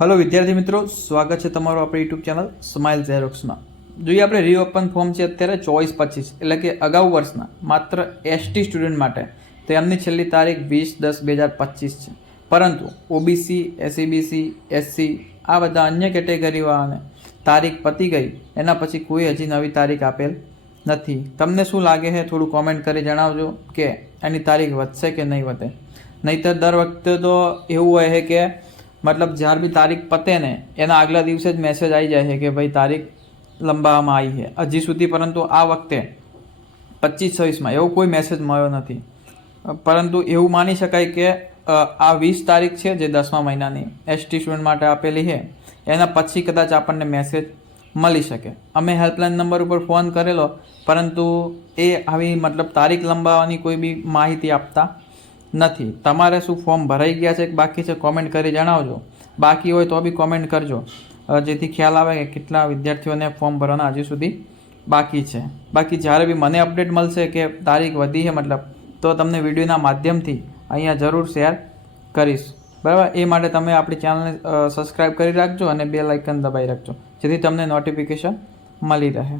Hello વિદ્યાર્થી મિત્રો. સ્વાગત છે તમારું આપણી યુટ્યુબ ચેનલ સ્માઇલ ઝેરોક્સમાં જોઈએ આપણે રીઓપન ફોર્મ છે અત્યારે ચોવીસ પચીસ, એટલે કે અગાઉ વર્ષના, માત્ર એસટી સ્ટુડન્ટ માટે. તો એમની છેલ્લી તારીખ વીસ દસ બે હજાર પચીસ છે. પરંતુ ઓબીસી એસસીબીસી એસસી આ બધા અન્ય કેટેગરીવાળાને તારીખ પતી ગઈ, એના પછી કોઈ હજી નવી તારીખ આપેલ નથી. તમને શું લાગે છે થોડું કોમેન્ટ કરી જણાવજો કે એની તારીખ વધશે કે નહીં વધે. નહીંતર દર વખતે તો એવું હોય છે કે મતલબ જ્યારે બી તારીખ પતે ને, એના આગલા દિવસે જ મેસેજ આવી જાય છે કે ભાઈ તારીખ લંબાવવામાં આવી છે. હજી સુધી પરંતુ આ વખતે પચીસ, છવ્વીસમાં એવો કોઈ મેસેજ મળ્યો નથી. પરંતુ એવું માની શકાય કે આ વીસ તારીખ છે જે દસમા મહિનાની એસટી સ્ટુડન્ટ માટે આપેલી છે, એના પછી કદાચ આપણને મેસેજ મળી શકે. અમે હેલ્પલાઇન નંબર ઉપર ફોન કરેલો, પરંતુ એ આવી મતલબ તારીખ લંબાવવાની કોઈ બી માહિતી આપતા નથી. તમારે શું ફોર્મ ભરાઈ ગયા છે કે બાકી છે કોમેન્ટ કરી જણાવજો. બાકી હોય તો બી કોમેન્ટ કરજો. જેથી ખ્યાલ આવે કે કેટલા વિદ્યાર્થીઓને ફોર્મ ભરવાના હજુ સુધી બાકી છે. બાકી જ્યારે બી મને અપડેટ મળશે કે તારીખ વધી છે મતલબ, તો તમને વિડીયોના માધ્યમથી અહીંયા જરૂર શેર કરીશ. બરાબર? એ માટે તમે આપણી ચેનલને સબસ્ક્રાઈબ કરી રાખજો અને બે લાઇકન દબાવી રાખજો. જેથી તમને નોટિફિકેશન મળી રહે.